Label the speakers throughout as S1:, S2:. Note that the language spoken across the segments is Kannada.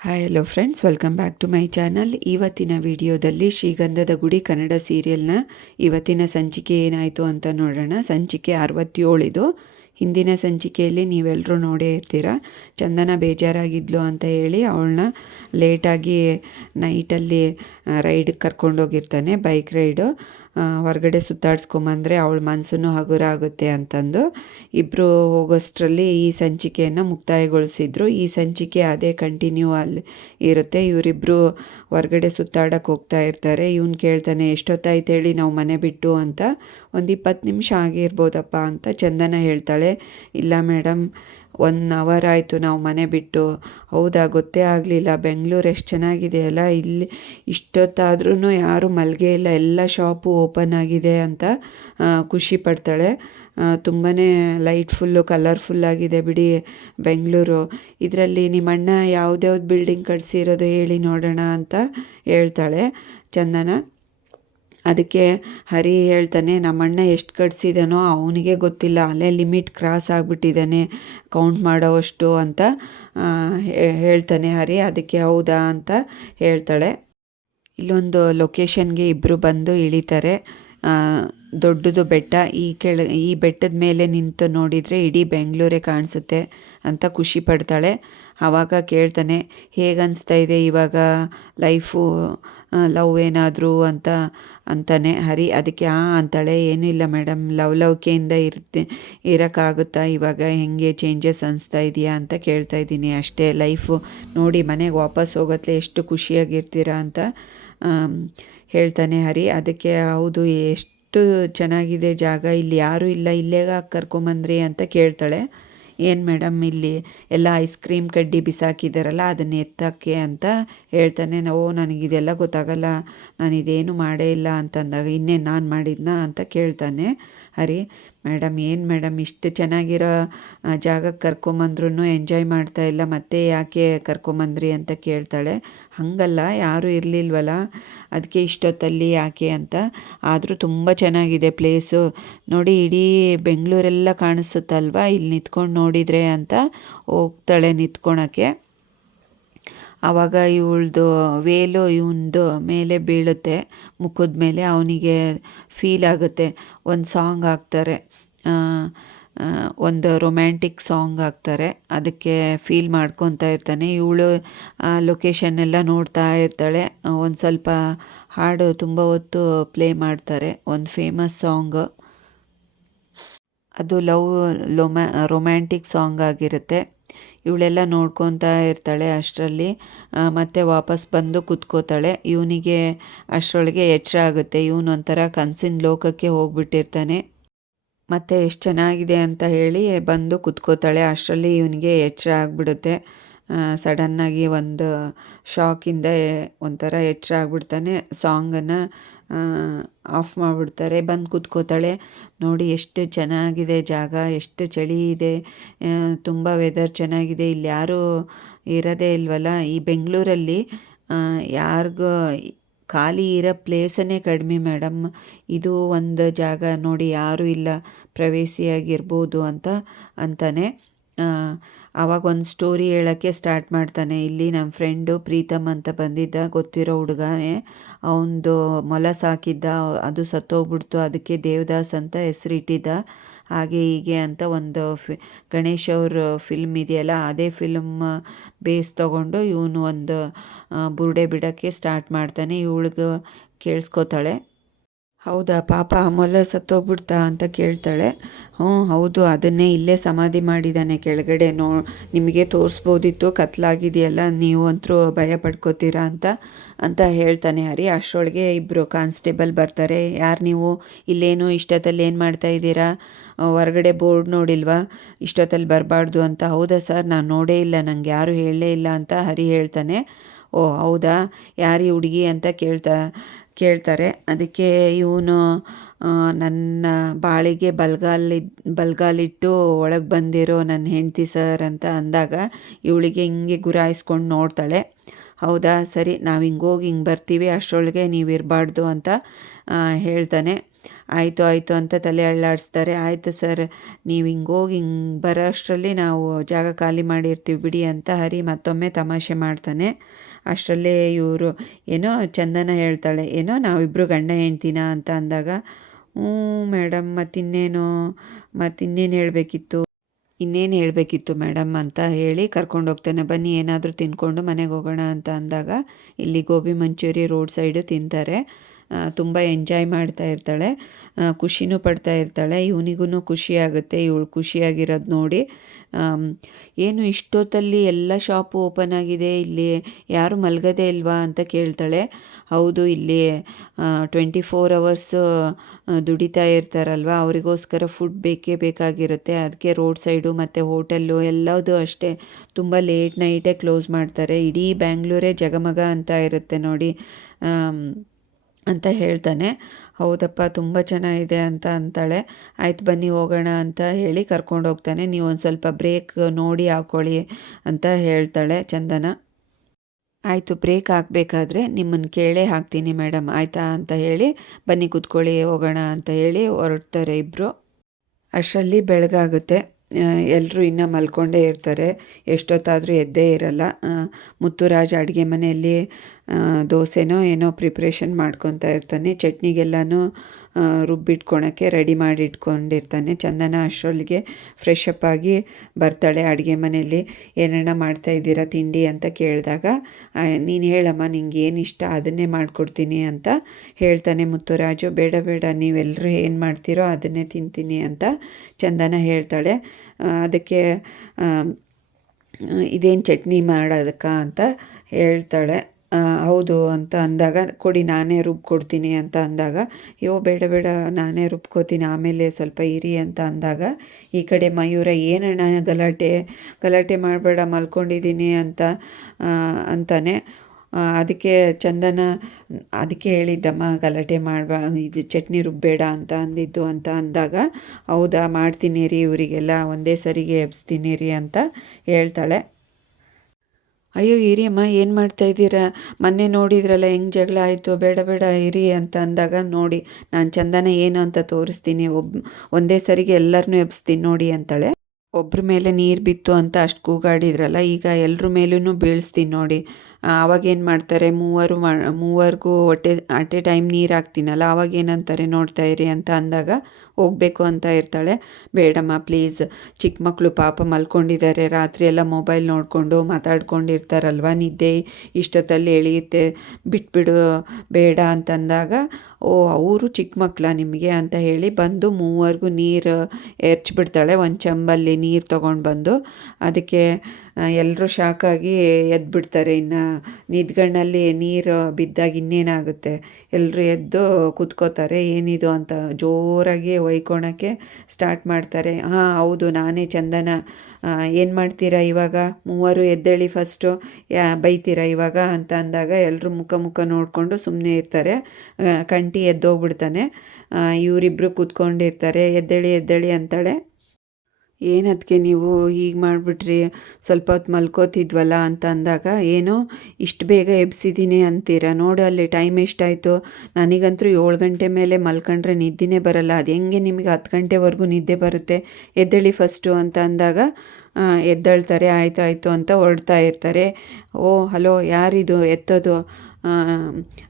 S1: Hi hello friends welcome back to my channel ಇವತ್ತಿನ ವಿಡಿಯೋದಲ್ಲಿ ಶ್ರೀಗಂಧದ ಗುಡಿ ಕನ್ನಡ ಸೀರಿಯಲ್ನ ಇವತ್ತಿನ ಸಂಚಿಕೆ ಏನಾಯಿತು ಅಂತ ನೋಡೋಣ. ಸಂಚಿಕೆ ಅರವತ್ತೇಳಿದು. ಹಿಂದಿನ ಸಂಚಿಕೆಯಲ್ಲಿ ನೀವೆಲ್ಲರೂ ನೋಡೇ ಇರ್ತೀರ? ಚಂದನ ಬೇಜಾರಾಗಿದ್ಲು ಅಂತ ಹೇಳಿ ಅವಳನ್ನ ಲೇಟಾಗಿ ನೈಟಲ್ಲಿ ರೈಡ್ ಕರ್ಕೊಂಡೋಗಿರ್ತಾನೆ, ಬೈಕ್ ರೈಡು. ಹೊರಗಡೆ ಸುತ್ತಾಡಿಸ್ಕೊಂಬಂದರೆ ಅವಳ ಮನಸ್ಸನ್ನು ಹಗುರ ಆಗುತ್ತೆ ಅಂತಂದು. ಇಬ್ಬರು ಹೋಗೋಷ್ಟರಲ್ಲಿ ಈ ಸಂಚಿಕೆಯನ್ನು ಮುಕ್ತಾಯಗೊಳಿಸಿದ್ರು. ಈ ಸಂಚಿಕೆ ಅದೇ ಕಂಟಿನ್ಯೂ ಅಲ್ಲಿ ಇರುತ್ತೆ. ಇವರಿಬ್ಬರು ಹೊರಗಡೆ ಸುತ್ತಾಡಕ್ಕೆ ಹೋಗ್ತಾ ಇರ್ತಾರೆ. ಇವನು ಕೇಳ್ತಾನೆ, ಎಷ್ಟೊತ್ತಾಯ್ತು ಹೇಳಿ ನಾವು ಮನೆ ಬಿಟ್ಟು ಅಂತ. ಒಂದು ಇಪ್ಪತ್ತು ನಿಮಿಷ ಆಗಿರ್ಬೋದಪ್ಪ ಅಂತ ಚಂದನ ಹೇಳ್ತಾಳೆ. ಇಲ್ಲ ಮೇಡಮ್ ಒನ್ ಅವರ್ ಆಯಿತು ನಾವು ಮನೆ ಬಿಟ್ಟು. ಹೌದಾ? ಗೊತ್ತೇ ಆಗಲಿಲ್ಲ. ಬೆಂಗಳೂರು ಎಷ್ಟು ಚೆನ್ನಾಗಿದೆ ಅಲ್ಲ ಇಲ್ಲಿ ಇಷ್ಟೊತ್ತಾದ್ರೂ ಯಾರೂ ಮಲ್ಗೆ ಇಲ್ಲ. ಎಲ್ಲ ಶಾಪು ಓಪನ್ ಆಗಿದೆ ಅಂತ ಖುಷಿ ಪಡ್ತಾಳೆ. ತುಂಬಾ ಲೈಟ್ಫುಲ್ಲು ಕಲರ್ಫುಲ್ಲಾಗಿದೆ ಬಿಡಿ ಬೆಂಗಳೂರು. ಇದರಲ್ಲಿ ನಿಮ್ಮ ಅಣ್ಣ ಯಾವುದ್ಯಾವ್ದು ಬಿಲ್ಡಿಂಗ್ ಕಟ್ಸಿರೋದು ಹೇಳಿ ನೋಡೋಣ ಅಂತ ಹೇಳ್ತಾಳೆ ಚಂದನ. ಅದಕ್ಕೆ ಹರಿ ಹೇಳ್ತಾನೆ, ನಮ್ಮಣ್ಣ ಎಷ್ಟು ಕಟ್ಸಿದಾನೋ ಅವನಿಗೆ ಗೊತ್ತಿಲ್ಲ, ಅಲ್ಲೇ ಲಿಮಿಟ್ ಕ್ರಾಸ್ ಆಗಿಬಿಟ್ಟಿದ್ದಾನೆ ಕೌಂಟ್ ಮಾಡೋವಷ್ಟು ಅಂತ ಹೇಳ್ತಾನೆ ಹರಿ, ಅದಕ್ಕೆ ಹೌದಾ ಅಂತ ಹೇಳ್ತಾಳೆ. ಇಲ್ಲೊಂದು ಲೊಕೇಶನ್ಗೆ ಇಬ್ಬರು ಬಂದು ಇಳಿತಾರೆ. ದೊಡ್ಡದು ಬೆಟ್ಟ, ಈ ಕೆಳ, ಈ ಬೆಟ್ಟದ ಮೇಲೆ ನಿಂತು ನೋಡಿದರೆ ಇಡೀ ಬೆಂಗಳೂರೇ ಕಾಣಿಸುತ್ತೆ ಅಂತ ಖುಷಿ ಪಡ್ತಾಳೆ. ಆವಾಗ ಕೇಳ್ತಾನೆ ಹೇಗೆ ಅನಿಸ್ತಾ ಇದೆ ಇವಾಗ ಲೈಫು ಲವ್ ಏನಾದರೂ ಅಂತ, ಅಂತಾನೆ. ಹರಿ, ಅದಕ್ಕೆ ಆ ಅಂತಾಳೆ ಏನೂ ಇಲ್ಲ ಮೇಡಮ್. ಲವ್ ಲವ್ಕೆಯಿಂದ ಇರ್ತಿ, ಇರೋಕ್ಕಾಗುತ್ತಾ? ಇವಾಗ ಹೆಂಗೆ ಚೇಂಜಸ್ ಅನಿಸ್ತಾ ಇದೆಯಾ ಅಂತ ಕೇಳ್ತಾ ಇದ್ದೀನಿ ಅಷ್ಟೇ. ಲೈಫು ನೋಡಿ ಮನೆಗೆ ವಾಪಸ್ ಹೋಗತ್ಲೆ ಎಷ್ಟು ಖುಷಿಯಾಗಿರ್ತೀರಾ ಅಂತ ಹೇಳ್ತಾನೆ ಹರಿ. ಅದಕ್ಕೆ ಹೌದು, ಎಷ್ಟು ಚೆನ್ನಾಗಿದೆ ಜಾಗ. ಇಲ್ಲಿ ಯಾರೂ ಇಲ್ಲ, ಇಲ್ಲೇಗ ಕರ್ಕೊಂಬಂದ್ರಿ ಅಂತ ಕೇಳ್ತಾಳೆ. ಏನು ಮೇಡಮ್ ಇಲ್ಲಿ ಎಲ್ಲ ಐಸ್ ಕ್ರೀಮ್ ಕಡ್ಡಿ ಬಿಸಾಕಿದ್ದಾರಲ್ಲ ಅದನ್ನ ಎತ್ತಕ್ಕೆ ಅಂತ ಹೇಳ್ತಾನೆ. ಓ ನನಗಿದೆಲ್ಲ ಗೊತ್ತಾಗಲ್ಲ. ನಾನು ಇದೇನು ಮಾಡೇ ಇಲ್ಲ ಅಂತಂದಾಗ ಇನ್ನೇನು ನಾನು ಮಾಡಿದ್ನಾ ಅಂತ ಕೇಳ್ತಾನೆ. ಹರಿ, ಮೇಡಮ್, ಏನು ಮೇಡಮ್, ಇಷ್ಟು ಚೆನ್ನಾಗಿರೋ ಜಾಗಕ್ಕೆ ಕರ್ಕೊಂಬಂದ್ರೂ ಎಂಜಾಯ್ ಮಾಡ್ತಾ ಇಲ್ಲ, ಮತ್ತೆ ಯಾಕೆ ಕರ್ಕೊಂಬಂದ್ರಿ ಅಂತ ಕೇಳ್ತಾಳೆ. ಹಾಗಲ್ಲ, ಯಾರೂ ಇರಲಿಲ್ವಲ್ಲ. ಅದಕ್ಕೆ ಇಷ್ಟೊತ್ತಲ್ಲಿ ಯಾಕೆ ಅಂತ. ಆದರೂ ತುಂಬ ಚೆನ್ನಾಗಿದೆ ಪ್ಲೇಸು ನೋಡಿ, ಇಡೀ ಬೆಂಗಳೂರೆಲ್ಲ ಕಾಣಿಸುತ್ತಲ್ವ? ಇಲ್ಲಿ ನಿಂತ್ಕೊಂಡು ನೋಡಿದರೆ ಅಂತ ಹೋಗ್ತಾಳೆ ನಿಂತ್ಕೊಳಕ್ಕೆ. ಆವಾಗ ಇವಳ್ದು ವೇಲು ಇವನದು ಮೇಲೆ ಬೀಳುತ್ತೆ. ಮುಖದ ಮೇಲೆ ಅವನಿಗೆ ಫೀಲ್ ಆಗುತ್ತೆ. ಒಂದು ಸಾಂಗ್ ಹಾಕ್ತಾರೆ. ಒಂದು ರೊಮ್ಯಾಂಟಿಕ್ ಸಾಂಗ್ ಹಾಕ್ತಾರೆ. ಅದಕ್ಕೆ ಫೀಲ್ ಮಾಡ್ಕೊತಾ ಇರ್ತಾನೆ. ಇವಳು ಲೊಕೇಶನ್ ಎಲ್ಲ ನೋಡ್ತಾ ಇರ್ತಾಳೆ. ಒಂದು ಸ್ವಲ್ಪ ಹಾಡು ತುಂಬ ಹೊತ್ತು ಪ್ಲೇ ಮಾಡ್ತಾರೆ. ಒಂದು ಫೇಮಸ್ ಸಾಂಗ್ ಅದು ಲವ್ ಲೊಮ್ಯಾ ರೊಮ್ಯಾಂಟಿಕ್ ಸಾಂಗ್ ಆಗಿರುತ್ತೆ. ಇವಳೆಲ್ಲ ನೋಡ್ಕೊತಾ ಇರ್ತಾಳೆ ಅಷ್ಟರಲ್ಲಿ. ಮತ್ತೆ ವಾಪಸ್ ಬಂದು ಕುತ್ಕೋತಾಳೆ. ಇವನಿಗೆ ಅಷ್ಟರೊಳಗೆ ಎಚ್ಚರ ಆಗುತ್ತೆ. ಇವನು ಒಂಥರ ಕನಸಿನ ಲೋಕಕ್ಕೆ ಹೋಗ್ಬಿಟ್ಟಿರ್ತಾನೆ. ಮತ್ತು ಎಷ್ಟು ಚೆನ್ನಾಗಿದೆ ಅಂತ ಹೇಳಿ ಬಂದು ಕುತ್ಕೋತಾಳೆ. ಅಷ್ಟರಲ್ಲಿ ಇವನಿಗೆ ಎಚ್ಚರ ಆಗಿಬಿಡುತ್ತೆ. ಸಡನ್ನಾಗಿ ಒಂದು ಶಾಕಿಂದ ಒಂಥರ ಎಚ್ಚರ ಸಾಂಗನ್ನು ಆಫ್ ಮಾಡಿಬಿಡ್ತಾರೆ. ಬಂದು ಕೂತ್ಕೋತಾಳೆ, ನೋಡಿ ಎಷ್ಟು ಚೆನ್ನಾಗಿದೆ ಜಾಗ, ಎಷ್ಟು ಚಳಿ ಇದೆ ತುಂಬ ವೆದರ್ ಚೆನ್ನಾಗಿದೆ. ಇಲ್ಲಿ ಯಾರೂ ಇರೋದೇ ಇಲ್ವಲ್ಲ? ಈ ಬೆಂಗಳೂರಲ್ಲಿ ಯಾರಿಗೂ ಖಾಲಿ ಇರೋ ಪ್ಲೇಸನ್ನೇ ಕಡಿಮೆ ಮೇಡಮ್ ಇದು ಒಂದು ಜಾಗ ನೋಡಿ ಯಾರೂ ಇಲ್ಲ. ಪ್ರವೇಶಿಯಾಗಿರ್ಬೋದು ಅಂತ, ಅಂತಾನೆ. ಆವಾಗ ಒಂದು ಸ್ಟೋರಿ ಹೇಳೋಕ್ಕೆ ಸ್ಟಾರ್ಟ್ ಮಾಡ್ತಾನೆ. ಇಲ್ಲಿ ನಮ್ಮ ಫ್ರೆಂಡು ಪ್ರೀತಮ್ ಅಂತ ಬಂದಿದ್ದ, ಗೊತ್ತಿರೋ ಹುಡುಗನೇ. ಅವನದು ಮೊಲ ಸಾಕಿದ್ದ, ಅದು ಸತ್ತೋಗ್ಬಿಡ್ತು. ಅದಕ್ಕೆ ದೇವದಾಸ್ ಅಂತ ಹೆಸರಿಟ್ಟಿದ್ದ. ಹಾಗೆ ಹೀಗೆ ಅಂತ ಒಂದು ಫಿ, ಗಣೇಶ್ ಅವ್ರ ಫಿಲ್ಮ್ ಇದೆಯಲ್ಲ, ಅದೇ ಫಿಲ್ಮ್ ಬೇಸ್ ತೊಗೊಂಡು ಇವನು ಒಂದು ಬುರುಡೆ ಬಿಡೋಕ್ಕೆ ಸ್ಟಾರ್ಟ್ ಮಾಡ್ತಾನೆ. ಇವಳಿಗೆ ಕೇಳಿಸ್ಕೋತಾಳೆ. ಹೌದಾ, ಪಾಪ ಮೊಲ ಸತ್ತೋಗ್ಬಿಡ್ತಾ ಅಂತ ಕೇಳ್ತಾಳೆ. ಹ್ಞೂ, ಹೌದು, ಅದನ್ನೇ ಇಲ್ಲೇ ಸಮಾಧಿ ಮಾಡಿದ್ದಾನೆ ಕೆಳಗಡೆ. ನೋ, ನಿಮಗೆ ತೋರಿಸ್ಬೋದಿತ್ತು, ಕತ್ಲಾಗಿದೆಯಲ್ಲ, ನೀವು ಅಂತರೂ ಭಯ ಪಡ್ಕೋತೀರಾ ಅಂತ ಅಂತ ಹೇಳ್ತಾನೆ ಹರಿ. ಅಷ್ಟರೊಳಗೆ ಇಬ್ಬರು ಕಾನ್ಸ್ಟೇಬಲ್ ಬರ್ತಾರೆ. ಯಾರು ನೀವು? ಇಲ್ಲೇನು? ಇಷ್ಟೊತ್ತಲ್ಲಿ ಏನು ಮಾಡ್ತಾ ಇದ್ದೀರಾ? ಹೊರಗಡೆ ಬೋರ್ಡ್ ನೋಡಿಲ್ವಾ? ಇಷ್ಟೊತ್ತಲ್ಲಿ ಬರಬಾರ್ದು ಅಂತ. ಹೌದಾ ಸರ್, ನಾನು ನೋಡೇ ಇಲ್ಲ ನನಗೆ ಯಾರೂ ಹೇಳಲೇ ಇಲ್ಲ ಅಂತ ಹರಿ ಹೇಳ್ತಾನೆ. ಓ, ಹೌದಾ? ಯಾರಿ ಹುಡುಗಿ ಅಂತ ಕೇಳ್ತಾ ಕೇಳ್ತಾರೆ. ಅದಕ್ಕೆ ಇವನು ನನ್ನ ಬಾಳಿಗೆ ಬಲ್ಗಾಲಿ ಬಲ್ಗಾಲಿಟ್ಟು ಒಳಗೆ ಬಂದಿರೋ ನನ್ನ ಹೆಂಡತಿ ಸರ್ ಅಂತ ಅಂದಾಗ ಇವಳಿಗೆ ಹಿಂಗೆ ಗುರಾಯಿಸ್ಕೊಂಡು ನೋಡ್ತಾಳೆ. ಹೌದಾ, ಸರಿ, ನಾವು ಹಿಂಗೆ ಹೋಗಿ ಹಿಂಗೆ ಬರ್ತೀವಿ, ಅಷ್ಟರೊಳಗೆ ನೀವು ಇರಬಾರ್ದು ಅಂತ ಹೇಳ್ತಾನೆ. ಆಯಿತು ಆಯಿತು ಅಂತ ತಲೆ ಅಳ್ಳಾಡಿಸ್ತಾರೆ. ಆಯಿತು ಸರ್, ನೀವು ಹಿಂಗೋಗಿ ಹಿಂಗೆ ಬರೋ ಅಷ್ಟರಲ್ಲಿ ನಾವು ಜಾಗ ಖಾಲಿ ಮಾಡಿರ್ತೀವಿ ಬಿಡಿ ಅಂತ ಹರಿ ಮತ್ತೊಮ್ಮೆ ತಮಾಷೆ ಮಾಡ್ತಾನೆ. ಅಷ್ಟರಲ್ಲೇ ಇವರು ಏನೋ ಚಂದನ ಹೇಳ್ತಾಳೆ, ಏನೋ ನಾವಿಬ್ಬರು ಗಂಡ ಹೆಂಡ್ತೀನ ಅಂತ ಅಂದಾಗ, ಹ್ಞೂ ಮೇಡಮ್, ಮತ್ತಿನ್ನೇನು ಮತ್ತಿನ್ನೇನು ಹೇಳಬೇಕಿತ್ತು? ಇನ್ನೇನು ಹೇಳಬೇಕಿತ್ತು ಮೇಡಮ್ ಅಂತ ಹೇಳಿ ಕರ್ಕೊಂಡು ಹೋಗ್ತಾನೆ, ಬನ್ನಿ ಏನಾದರೂ ತಿನ್ಕೊಂಡು ಮನೆಗೆ ಹೋಗೋಣ ಅಂತ ಅಂದಾಗ ಇಲ್ಲಿ ಗೋಬಿ ಮಂಚೂರಿ ರೋಡ್ ಸೈಡು ತಿಂತಾರೆ. ತುಂಬ ಎಂಜಾಯ್ ಮಾಡ್ತಾ ಇರ್ತಾಳೆ. ಖುಷಿನೂ ಪಡ್ತಾ ಇರ್ತಾಳೆ. ಇವನಿಗೂ ಖುಷಿ ಆಗುತ್ತೆ. ಇವಳು ಖುಷಿಯಾಗಿರೋದು ನೋಡಿ. ಏನು ಇಷ್ಟೊತ್ತಲ್ಲಿ ಎಲ್ಲ ಶಾಪು ಓಪನ್ ಆಗಿದೆ. ಇಲ್ಲಿ ಯಾರು ಮಲಗದೇ ಇಲ್ವಾ ಅಂತ ಕೇಳ್ತಾಳೆ. ಹೌದು, ಇಲ್ಲಿ ಟ್ವೆಂಟಿ ಫೋರ್ ಅವರ್ಸು ದುಡಿತಾ ಇರ್ತಾರಲ್ವ? ಅವರಿಗೋಸ್ಕರ ಫುಡ್ ಬೇಕೇ ಬೇಕಾಗಿರುತ್ತೆ. ಅದಕ್ಕೆ ರೋಡ್ ಸೈಡು ಮತ್ತು ಹೋಟೆಲ್ಲು ಎಲ್ಲದೂ ಅಷ್ಟೇ. ತುಂಬ ಲೇಟ್ ನೈಟೇ ಕ್ಲೋಸ್ ಮಾಡ್ತಾರೆ. ಇಡೀ ಬ್ಯಾಂಗ್ಳೂರೇ ಜಗಮಗ ಅಂತ ಇರುತ್ತೆ ನೋಡಿ. ಅಂತ ಹೇಳ್ತಾನೆ. ಹೌದಪ್ಪ, ತುಂಬ ಚೆನ್ನಾಗಿದೆ ಅಂತ ಅಂತಾಳೆ. ಆಯ್ತು ಬನ್ನಿ ಹೋಗೋಣ ಅಂತ ಹೇಳಿ ಕರ್ಕೊಂಡು ಹೋಗ್ತಾನೆ. ನೀವು ಒಂದು ಸ್ವಲ್ಪ ಬ್ರೇಕ್ ನೋಡಿ ಹಾಕ್ಕೊಳ್ಳಿ ಅಂತ ಹೇಳ್ತಾಳೆ ಚಂದನ. ಆಯಿತು, ಬ್ರೇಕ್ ಹಾಕಬೇಕಾದ್ರೆ ನಿಮ್ಮನ್ನು ಕೇಳೇ ಹಾಕ್ತೀನಿ ಮೇಡಮ್ ಆಯಿತಾ ಅಂತ ಹೇಳಿ ಬನ್ನಿ ಕೂತ್ಕೊಳ್ಳಿ, ಹೋಗೋಣ ಅಂತ ಹೇಳಿ ಹೊರಡ್ತಾರೆ ಇಬ್ಬರು ಅಷ್ಟರಲ್ಲಿ ಬೆಳಗಾಗುತ್ತೆ. ಎಲ್ಲರೂ ಇನ್ನೂ ಮಲ್ಕೊಂಡೇ ಇರ್ತಾರೆ. ಎಷ್ಟೊತ್ತಾದರೂ ಎದ್ದೇ ಇರಲ್ಲ. ಮುತ್ತುರಾಜ್ ಅಡುಗೆ ಮನೆಯಲ್ಲಿ ದೋಸೆನೋ ಏನೋ ಪ್ರಿಪ್ರೇಷನ್ ಮಾಡ್ಕೊತಾ ಇರ್ತಾನೆ. ಚಟ್ನಿಗೆಲ್ಲನೂ ರುಬ್ಬಿಟ್ಕೊಳಕ್ಕೆ ರೆಡಿ ಮಾಡಿ ಇಟ್ಕೊಂಡಿರ್ತಾನೆ ಚಂದನ ಅಷ್ಟರೊಳಗೆ ಫ್ರೆಶ್ ಅಪ್ ಆಗಿ ಬರ್ತಾಳೆ ಅಡುಗೆ ಮನೆಯಲ್ಲಿ. ಏನಣ್ಣ ಮಾಡ್ತಾಯಿದ್ದೀರಾ ತಿಂಡಿ ಅಂತ ಕೇಳಿದಾಗ ನೀನು ಹೇಳಮ್ಮ, ನಿಂಗೆ ಏನು ಇಷ್ಟ ಅದನ್ನೇ ಮಾಡಿಕೊಡ್ತೀನಿ ಅಂತ ಹೇಳ್ತಾನೆ ಮುತ್ತುರಾಜು. ಬೇಡ ಬೇಡ ನೀವೆಲ್ಲರೂ ಏನು ಮಾಡ್ತೀರೋ ಅದನ್ನೇ ತಿಂತೀನಿ ಅಂತ ಚಂದನ ಹೇಳ್ತಾಳೆ. ಅದಕ್ಕೆ ಇದೇನು ಚಟ್ನಿ ಮಾಡೋದಕ್ಕ ಅಂತ ಹೇಳ್ತಾಳೆ. ಹೌದು ಅಂತ ಅಂದಾಗ, ಕೊಡಿ ನಾನೇ ರುಬ್ಕೊಡ್ತೀನಿ ಅಂತ ಅಂದಾಗ, ಅಯ್ಯೋ ಬೇಡ ಬೇಡ ನಾನೇ ರುಬ್ಕೋತೀನಿ, ಆಮೇಲೆ ಸ್ವಲ್ಪ ಇರಿ ಅಂತ ಅಂದಾಗ, ಈ ಕಡೆ ಮಯೂರ, ಏನಣ್ಣ ಗಲಾಟೆ ಗಲಾಟೆ ಮಾಡಬೇಡ, ಮಲ್ಕೊಂಡಿದ್ದೀನಿ ಅಂತ ಅಂತಾನೆ. ಅದಕ್ಕೆ ಚಂದನ, ಅದಕ್ಕೆ ಹೇಳಿದ್ದಮ್ಮ, ಗಲಾಟೆ ಮಾಡಬಾ, ಇದು ಚಟ್ನಿ ರುಬ್ಬೇಡ ಅಂತ ಅಂದಿದ್ದು ಅಂತ ಅಂದಾಗ, ಹೌದಾ ಮಾಡ್ತೀನಿ ರೀ ಇವರಿಗೆಲ್ಲ, ಒಂದೇ ಸರಿಗೆ ಎಬ್ಸ್ತೀನಿ ರೀ ಅಂತ ಹೇಳ್ತಾಳೆ. ಅಯ್ಯೋ ಅಮ್ಮ ಏನು ಮಾಡ್ತಾ ಇದ್ದೀರಾ? ಮೊನ್ನೆ ನೋಡಿದ್ರಲ್ಲ, ಹೆಂಗೆ ಜಗಳ ಆಯಿತು. ಬೇಡ ಬೇಡ, ಇರಿ ಅಂತ ಅಂದಾಗ, ನೋಡಿ, ನಾನು ಚಂದನ ಏನು ಅಂತ ತೋರಿಸ್ತೀನಿ. ಒಬ್, ಒಂದೇ ಸರಿಗೆ ಎಲ್ಲರನ್ನೂ ಎಬ್ಸ್ತೀನಿ ನೋಡಿ ಅಂತಾಳೆ. ಒಬ್ಬರ ಮೇಲೆ ನೀರು ಬಿತ್ತು ಅಂತ ಅಷ್ಟು ಕೂಗಾಡಿದ್ರಲ್ಲ, ಈಗ ಎಲ್ಲರ ಮೇಲೂ ಬೀಳಿಸ್ತೀನಿ ನೋಡಿ. ಏನು ಮಾಡ್ತಾರೆ? ಮೂವರು ಮೂವರಿಗೂ ಹೊಟ್ಟೆ, ಅಟ್ ಎ ಟೈಮ್ ನೀರು ಹಾಕ್ತೀನಲ್ಲ ಆವಾಗ ಏನಂತಾರೆ ನೋಡ್ತಾ ಇರಿ ಅಂತ ಅಂದಾಗ ಹೋಗಬೇಕು ಅಂತ ಇರ್ತಾಳೆ. ಬೇಡಮ್ಮ ಪ್ಲೀಸ್ ಚಿಕ್ಕ ಮಕ್ಕಳು ಪಾಪ ಮಲ್ಕೊಂಡಿದ್ದಾರೆ. ರಾತ್ರಿ ಎಲ್ಲ ಮೊಬೈಲ್ ನೋಡಿಕೊಂಡು ಮಾತಾಡ್ಕೊಂಡಿರ್ತಾರಲ್ವ? ನಿದ್ದೆ ಇಷ್ಟೊತ್ತಲ್ಲಿ ಎಳೆಯುತ್ತೆ. ಬಿಟ್ಬಿಡು, ಬೇಡ ಅಂತಂದಾಗ, ಓ, ಅವರು ಚಿಕ್ಕ ಮಕ್ಕಳ ನಿಮಗೆ ಅಂತ ಹೇಳಿ ಬಂದು ಮೂವರಿಗೂ ನೀರು ಎರ್ಚಿಬಿಡ್ತಾಳೆ ಒಂದು ಚಂಬಲ್ಲಿ ನೀರು ತೊಗೊಂಡು ಬಂದು. ಅದಕ್ಕೆ ಎಲ್ಲರೂ ಶಾಕಾಗಿ ಎದ್ಬಿಡ್ತಾರೆ ಇನ್ನು. ನಿದ್ಗಣ್ಣಲ್ಲಿ ನೀರು ಬಿದ್ದಾಗ ಇನ್ನೇನಾಗುತ್ತೆ? ಎಲ್ಲರೂ ಎದ್ದು ಕೂತ್ಕೋತಾರೆ, ಏನಿದು ಅಂತ ಜೋರಾಗಿ ಒಯ್ಕೊಳಕ್ಕೆ ಸ್ಟಾರ್ಟ್ ಮಾಡ್ತಾರೆ. ಹಾಂ, ಹೌದು, ನಾನೇ ಚಂದನ. ಏನು ಮಾಡ್ತೀರಾ ಇವಾಗ? ಮೂವರು ಎದ್ದೇಳಿ ಫಸ್ಟು ಯಾ, ಬೈತೀರಾ ಇವಾಗ? ಅಂತ ಅಂದಾಗ ಎಲ್ಲರೂ ಮುಖ ಮುಖ ನೋಡಿಕೊಂಡು ಸುಮ್ಮನೆ ಇರ್ತಾರೆ. ಕಂಟಿ ಎದ್ದೋಗ್ಬಿಡ್ತಾನೆ. ಇವರಿಬ್ಬರು ಕೂತ್ಕೊಂಡಿರ್ತಾರೆ. ಎದ್ದೇಳಿ ಎದ್ದೇಳಿ ಅಂತಾಳೆ. ಏನದಕ್ಕೆ ನೀವು ಹೀಗೆ ಮಾಡಿಬಿಟ್ರಿ? ಸ್ವಲ್ಪ ಹೊತ್ತು ಮಲ್ಕೋತಿದ್ವಲ್ಲ ಅಂತ ಅಂದಾಗ, ಏನು ಇಷ್ಟು ಬೇಗ ಎಬ್ಸಿದ್ದೀನಿ ಅಂತೀರಾ? ನೋಡು ಅಲ್ಲಿ ಟೈಮ್ ಎಷ್ಟಾಯಿತು? ನನಗಂತೂ ಏಳು ಗಂಟೆ ಮೇಲೆ ಮಲ್ಕೊಂಡ್ರೆ ನಿದ್ದೆನೇ ಬರಲ್ಲ. ಅದು ಹೆಂಗೆ ನಿಮಗೆ ಹತ್ತು ಗಂಟೆವರೆಗೂ ನಿದ್ದೆ ಬರುತ್ತೆ? ಎದ್ದೇಳಿ ಫಸ್ಟು ಅಂತ ಅಂದಾಗ ಎದ್ದೇಳ್ತಾರೆ ಆಯಿತು ಆಯಿತು ಅಂತ ಹೊರಡ್ತಾ ಇರ್ತಾರೆ. ಓ, ಹಲೋ, ಯಾರಿದು? ಎತ್ತೋದು?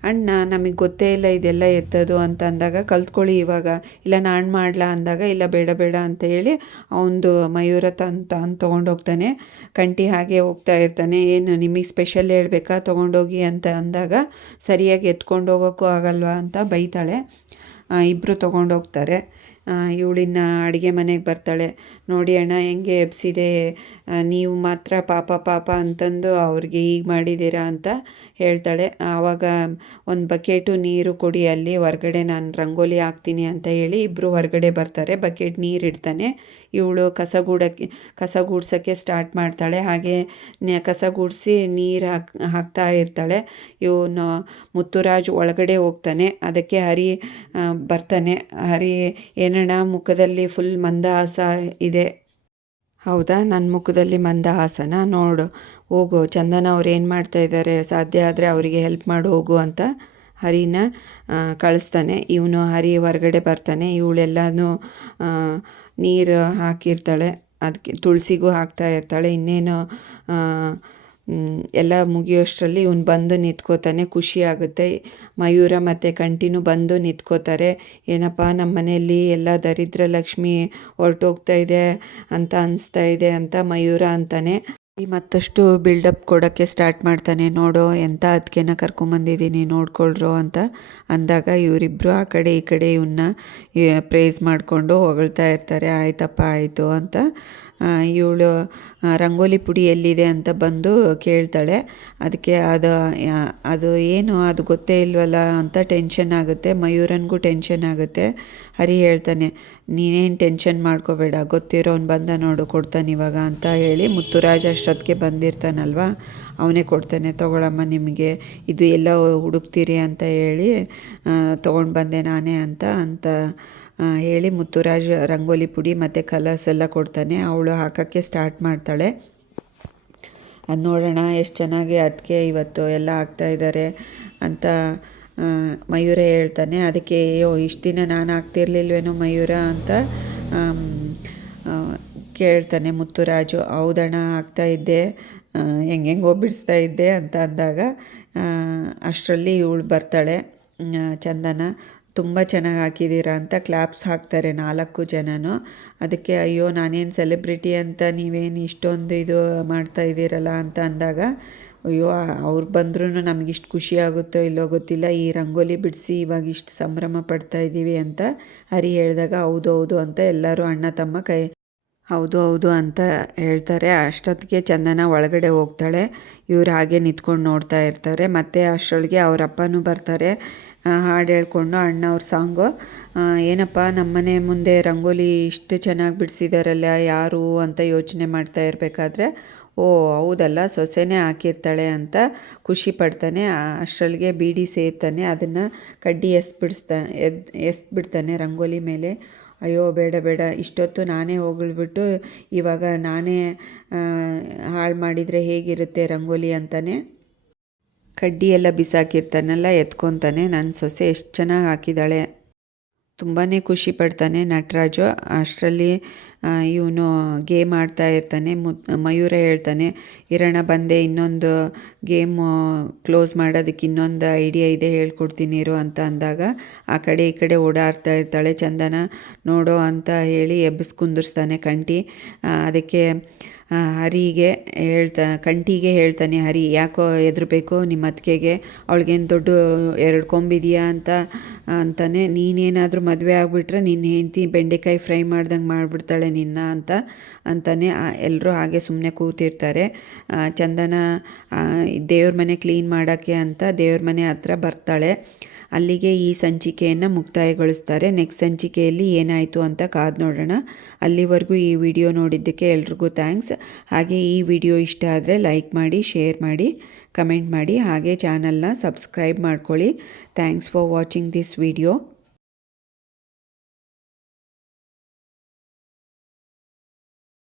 S1: ಅಣ್ಣ, ನಮಗೆ ಗೊತ್ತೇ ಇಲ್ಲ, ಇದೆಲ್ಲ ಎತ್ತೋದು ಅಂತ ಅಂದಾಗ ಕಲ್ತ್ಕೊಳ್ಳಿ ಇವಾಗ. ಇಲ್ಲ, ನಾನು ಮಾಡಲಾ ಅಂದಾಗ, ಇಲ್ಲ, ಬೇಡ ಬೇಡ ಅಂತ ಹೇಳಿ ಅವನದು ಮಯೂರ ತಂದು ತಾನು ತೊಗೊಂಡೋಗ್ತಾನೆ. ಕಂಟಿ ಹಾಗೆ ಹೋಗ್ತಾ ಇರ್ತಾನೆ. ಏನು, ನಿಮಗೆ ಸ್ಪೆಷಲ್ ಹೇಳಬೇಕಾ? ತೊಗೊಂಡೋಗಿ ಅಂತ ಅಂದಾಗ ಸರಿಯಾಗಿ ಎತ್ಕೊಂಡು ಹೋಗೋಕ್ಕೂ ಆಗಲ್ವಾ ಅಂತ ಬೈತಾಳೆ. ಇಬ್ಬರು ತೊಗೊಂಡೋಗ್ತಾರೆ. ಇವಳಿನ್ನ ಅಡುಗೆ ಮನೆಗೆ ಬರ್ತಾಳೆ. ನೋಡಿ ಅಣ್ಣ, ಹೆಂಗೆ ಎಬ್ಸಿದೆ? ನೀವು ಮಾತ್ರ ಪಾಪ ಪಾಪ ಅಂತಂದು ಅವ್ರಿಗೆ ಈಗ ಮಾಡಿದ್ದೀರಾ ಅಂತ ಹೇಳ್ತಾಳೆ. ಆವಾಗ ಒಂದು ಬಕೆಟು ನೀರು ಕೊಡಿ, ಅಲ್ಲಿ ಹೊರಗಡೆ ನಾನು ರಂಗೋಲಿ ಹಾಕ್ತೀನಿ ಅಂತ ಹೇಳಿ ಇಬ್ಬರು ಹೊರಗಡೆ ಬರ್ತಾರೆ. ಬಕೆಟ್ ನೀರು ಇಡ್ತಾನೆ. ಇವಳು ಕಸ ಗೂಡಕ್ಕೆ ಕಸ ಗೂಡ್ಸೋಕ್ಕೆ ಸ್ಟಾರ್ಟ್ ಮಾಡ್ತಾಳೆ. ಹಾಗೆ ಕಸ ಗೂಡಿಸಿ ನೀರು ಹಾಕ್, ಹಾಕ್ತಾ ಇರ್ತಾಳೆ. ಇವನು ಮುತ್ತುರಾಜ್ ಒಳಗಡೆ ಹೋಗ್ತಾನೆ. ಅದಕ್ಕೆ ಹರಿ ಬರ್ತಾನೆ. ಹರಿ ಏನಣ್ಣ ಮುಖದಲ್ಲಿ ಫುಲ್ ಮಂದಹಾಸ ಇದೆ. ಹೌದಾ? ನನ್ನ ಮುಖದಲ್ಲಿ ಮಂದಹಾಸನ? ನೋಡು, ಹೋಗು. ಚಂದನ ಅವ್ರು ಏನು ಮಾಡ್ತಾ ಇದ್ದಾರೆ ಸಾಧ್ಯ ಆದರೆ ಅವರಿಗೆ ಹೆಲ್ಪ್ ಮಾಡಿ, ಹೋಗು ಅಂತ ಹರಿನ ಕಳಿಸ್ತಾನೆ. ಇವನು ಹರಿ ಹೊರಗಡೆ ಬರ್ತಾನೆ. ಇವಳೆಲ್ಲನೂ ನೀರು ಹಾಕಿರ್ತಾಳೆ. ಅದಕ್ಕೆ ತುಳಸಿಗೂ ಹಾಕ್ತಾ ಇರ್ತಾಳೆ. ಇನ್ನೇನು ಎಲ್ಲ ಮುಗಿಯೋಷ್ಟರಲ್ಲಿ ಇವನು ಬಂದು ನಿಂತ್ಕೋತಾನೆ ಖುಷಿ ಆಗುತ್ತೆ. ಮಯೂರ ಮತ್ತು ಕಂಟಿನೂ ಬಂದು ನಿಂತ್ಕೋತಾರೆ. ಏನಪ್ಪ ನಮ್ಮ ಮನೆಯಲ್ಲಿ ಎಲ್ಲ ದರಿದ್ರ ಲಕ್ಷ್ಮಿ ಹೊರಟೋಗ್ತಾ ಇದೆ ಅಂತ ಅನಿಸ್ತಾ ಇದೆ ಅಂತ ಮಯೂರ ಅಂತಾನೆ. ಈ ಮತ್ತಷ್ಟು ಬಿಲ್ಡಪ್ ಕೊಡೋಕ್ಕೆ ಸ್ಟಾರ್ಟ್ ಮಾಡ್ತಾನೆ. ನೋಡು ಎಂಥ ಅದಕ್ಕೆನ ಕರ್ಕೊಂಬಂದಿದ್ದೀನಿ, ನೋಡ್ಕೊಳ್ರೋ ಅಂತ ಅಂದಾಗ ಇವರಿಬ್ಬರು ಆ ಕಡೆ ಈ ಕಡೆ ಇವನ್ನ ಪ್ರೇಸ್ ಮಾಡಿಕೊಂಡು ಹೊಗಳ್ತಾ ಇರ್ತಾರೆ. ಆಯ್ತಪ್ಪ, ಆಯಿತು ಅಂತ ಇವಳು ರಂಗೋಲಿ ಪುಡಿ ಎಲ್ಲಿದೆ ಅಂತ ಬಂದು ಕೇಳ್ತಾಳೆ. ಅದಕ್ಕೆ ಅದು ಅದು ಏನು, ಅದು ಗೊತ್ತೇ ಇಲ್ವಲ್ಲ ಅಂತ ಟೆನ್ಷನ್ ಆಗುತ್ತೆ. ಮಯೂರನ್ಗೂ ಟೆನ್ಷನ್ ಆಗುತ್ತೆ. ಹರಿ ಹೇಳ್ತಾನೆ, ನೀನೇನು ಟೆನ್ಷನ್ ಮಾಡ್ಕೋಬೇಡ, ಗೊತ್ತಿರೋನು ಬಂದ ನೋಡು, ಕೊಡ್ತಾನೆ ಇವಾಗ ಅಂತ ಹೇಳಿ ಮುತ್ತುರಾಜ್ ಅಷ್ಟೊತ್ತಿಗೆ ಬಂದಿರ್ತಾನಲ್ವ? ಅವನೇ ಕೊಡ್ತಾನೆ, ತಗೊಳಮ್ಮ ನಿಮಗೆ, ಇದು ಎಲ್ಲ ಹುಡುಕ್ತೀರಿ ಅಂತ ಹೇಳಿ ತೊಗೊಂಡು ಬಂದೆ ನಾನೇ ಅಂತ ಅಂತ ಹೇಳಿ ಮುತ್ತುರಾಜ್ ರಂಗೋಲಿ ಪುಡಿ ಮತ್ತು ಕಲರ್ಸ್ ಎಲ್ಲ ಕೊಡ್ತಾನೆ. ಅವಳು ಹಾಕೋಕ್ಕೆ ಸ್ಟಾರ್ಟ್ ಮಾಡ್ತಾಳೆ. ಅದು ನೋಡೋಣ ಎಷ್ಟು ಚೆನ್ನಾಗಿ ಅದಕ್ಕೆ ಇವತ್ತು ಎಲ್ಲ ಆಗ್ತಾ ಇದ್ದಾರೆ ಅಂತ ಮಯೂರ ಹೇಳ್ತಾನೆ. ಅದಕ್ಕೆ, ಅಯ್ಯೋ, ಇಷ್ಟು ದಿನ ನಾನು ಆಗ್ತಿರ್ಲಿಲ್ವೇನೋ ಮಯೂರ? ಅಂತ ಕೇಳ್ತಾನೆ ಮುತ್ತುರಾಜು. ಹೌದಣ್ಣ, ಆಗ್ತಾ ಇದ್ದೆ. ಹೆಂಗೆ ಬಿಡಿಸ್ತಾ ಇದ್ದೆ ಅಂತ ಅಂದಾಗ ಅಷ್ಟರಲ್ಲಿ ಇವಳು ಬರ್ತಾಳೆ ಚಂದನ. ತುಂಬ ಚೆನ್ನಾಗಿ ಹಾಕಿದ್ದೀರಾ ಅಂತ ಕ್ಲಾಪ್ಸ್ ಹಾಕ್ತಾರೆ ನಾಲ್ಕು ಜನನು. ಅದಕ್ಕೆ ಅಯ್ಯೋ, ನಾನೇನು ಸೆಲೆಬ್ರಿಟಿ ಅಂತ ನೀವೇನು ಇಷ್ಟೊಂದು ಇದು ಮಾಡ್ತಾ ಇದ್ದೀರಲ್ಲ ಅಂತ ಅಂದಾಗ, ಅಯ್ಯೋ, ಅವ್ರು ಬಂದ್ರೂ ನಮಗಿಷ್ಟು ಖುಷಿ ಆಗುತ್ತೋ ಇಲ್ಲೋ ಗೊತ್ತಿಲ್ಲ, ಈ ರಂಗೋಲಿ ಬಿಡಿಸಿ ಇವಾಗ ಇಷ್ಟು ಸಂಭ್ರಮ ಪಡ್ತಾ ಇದ್ದೀವಿ ಅಂತ ಹರಿ ಹೇಳಿದಾಗ, ಹೌದು ಹೌದು ಅಂತ ಎಲ್ಲರೂ ಅಣ್ಣ ತಮ್ಮ ಕೈ ಹೌದು ಹೌದು ಅಂತ ಹೇಳ್ತಾರೆ. ಅಷ್ಟೊತ್ತಿಗೆ ಚಂದನ ಒಳಗಡೆ ಹೋಗ್ತಾಳೆ. ಇವ್ರು ಹಾಗೆ ನಿಂತ್ಕೊಂಡು ನೋಡ್ತಾ ಇರ್ತಾರೆ. ಮತ್ತು ಅಷ್ಟರೊಳಗೆ ಅವ್ರ ಅಪ್ಪನೂ ಬರ್ತಾರೆ. ಹಾಡು ಹೇಳ್ಕೊಂಡು ಅಣ್ಣ ಅವ್ರ ಸಾಂಗು. ಏನಪ್ಪ ನಮ್ಮನೆ ಮುಂದೆ ರಂಗೋಲಿ ಇಷ್ಟು ಚೆನ್ನಾಗಿ ಬಿಡಿಸಿದಾರಲ್ಲ, ಯಾರು ಅಂತ ಯೋಚನೆ ಮಾಡ್ತಾ ಇರಬೇಕಾದ್ರೆ, ಓ, ಹೌದಲ್ಲ, ಸೊಸೆನೇ ಹಾಕಿರ್ತಾಳೆ ಅಂತ ಖುಷಿ ಪಡ್ತಾನೆ. ಅಷ್ಟರಲ್ಲಿಗೆ ಬೀಡಿ ಸೇರ್ತಾನೆ. ಅದನ್ನು ಕಡ್ಡಿ ಎಸ್ ಬಿಡಿಸ್ತಾ ಎದ್ ಎಸ್ ರಂಗೋಲಿ ಮೇಲೆ. ಅಯ್ಯೋ, ಬೇಡ ಬೇಡ. ಇಷ್ಟೊತ್ತು ನಾನೇ ಹೊಗಳ್ಬಿಟ್ಟು ಇವಾಗ ನಾನೇ ಹಾಳು ಮಾಡಿದರೆ ಹೇಗಿರುತ್ತೆ ರಂಗೋಲಿ ಅಂತಾನೆ? ಕಡ್ಡಿ ಎಲ್ಲ ಬಿಸಾಕಿರ್ತಾನಲ್ಲ, ಎತ್ಕೊತಾನೆ. ನನ್ನ ಸೊಸೆ ಎಷ್ಟು ಚೆನ್ನಾಗಿ ಹಾಕಿದ್ದಾಳೆ ತುಂಬಾ ಖುಷಿ ಪಡ್ತಾನೆ ನಟರಾಜು. ಅಷ್ಟರಲ್ಲಿ ಇವನು ಗೇಮ್ ಆಡ್ತಾ ಇರ್ತಾನೆ. ಮುತ್ ಮಯೂರ ಹೇಳ್ತಾನೆ, ಇರೋಣ, ಬಂದೆ, ಇನ್ನೊಂದು ಗೇಮು ಕ್ಲೋಸ್ ಮಾಡೋದಕ್ಕೆ ಇನ್ನೊಂದು ಐಡಿಯಾ ಇದೆ, ಹೇಳ್ಕೊಡ್ತೀನಿ, ಇರು ಅಂತ ಅಂದಾಗ ಆ ಕಡೆ ಈ ಕಡೆ ಓಡಾಡ್ತಾ ಇರ್ತಾಳೆ. ಚಂದನ, ನೋಡೋ ಅಂತ ಹೇಳಿ ಎಬ್ಬಿಸ್ ಕುಂದಿರ್ಸ್ತಾನೆ ಕಂಟಿ ಅದಕ್ಕೆ ಹರಿಗೆ ಹೇಳ್ತಾ ಕಂಟಿಗೆ ಹೇಳ್ತಾನೆ, ಹರಿ, ಯಾಕೋ ಹೆದರಬೇಕು ನಿಮ್ಮ ಅತ್ತಿಗೆಗೆ? ಅವಳಿಗೇನು ದೊಡ್ಡ ಎರಡು ಕೊಂಬಿದೆಯಾ ಅಂತ, ಅಂತಾನೆ, ನೀನೇನಾದರೂ ಮದುವೆ ಆಗಿಬಿಟ್ರೆ ನಿನ್ನ ಹೆಂಡ್ತಿ ಬೆಂಡೆಕಾಯಿ ಫ್ರೈ ಮಾಡ್ದಂಗೆ ಮಾಡಿಬಿಡ್ತಾಳೆ ನಿನ್ನ ಅಂತ, ಅಂತಾನೆ ಎಲ್ಲರೂ ಹಾಗೆ ಸುಮ್ಮನೆ ಕೂತಿರ್ತಾರೆ. ಚಂದನ ದೇವ್ರ ಮನೆ ಕ್ಲೀನ್ ಮಾಡೋಕ್ಕೆ ಅಂತ ದೇವ್ರ ಮನೆ ಹತ್ರ ಬರ್ತಾಳೆ. ಅಲ್ಲಿಗೆ ಈ ಸಂಚಿಕೆಯನ್ನು ಮುಕ್ತಾಯಗೊಳಿಸ್ತಾರೆ. ನೆಕ್ಸ್ಟ್ ಸಂಚಿಕೆಯಲ್ಲಿ ಏನಾಯಿತು ಅಂತ ಕಾದು ನೋಡೋಣ. ಅಲ್ಲಿವರೆಗೂ ಈ ವಿಡಿಯೋ ನೋಡಿದ್ದಕ್ಕೆ ಎಲ್ರಿಗೂ ಥ್ಯಾಂಕ್ಸ್. ಹಾಗೆ ಈ ವಿಡಿಯೋ ಇಷ್ಟ ಆದರೆ ಲೈಕ್ ಮಾಡಿ, ಶೇರ್ ಮಾಡಿ, ಕಮೆಂಟ್ ಮಾಡಿ. ಹಾಗೆ ಚಾನಲ್ನ ಸಬ್ಸ್ಕ್ರೈಬ್ ಮಾಡ್ಕೊಳ್ಳಿ. Thanks for watching this video.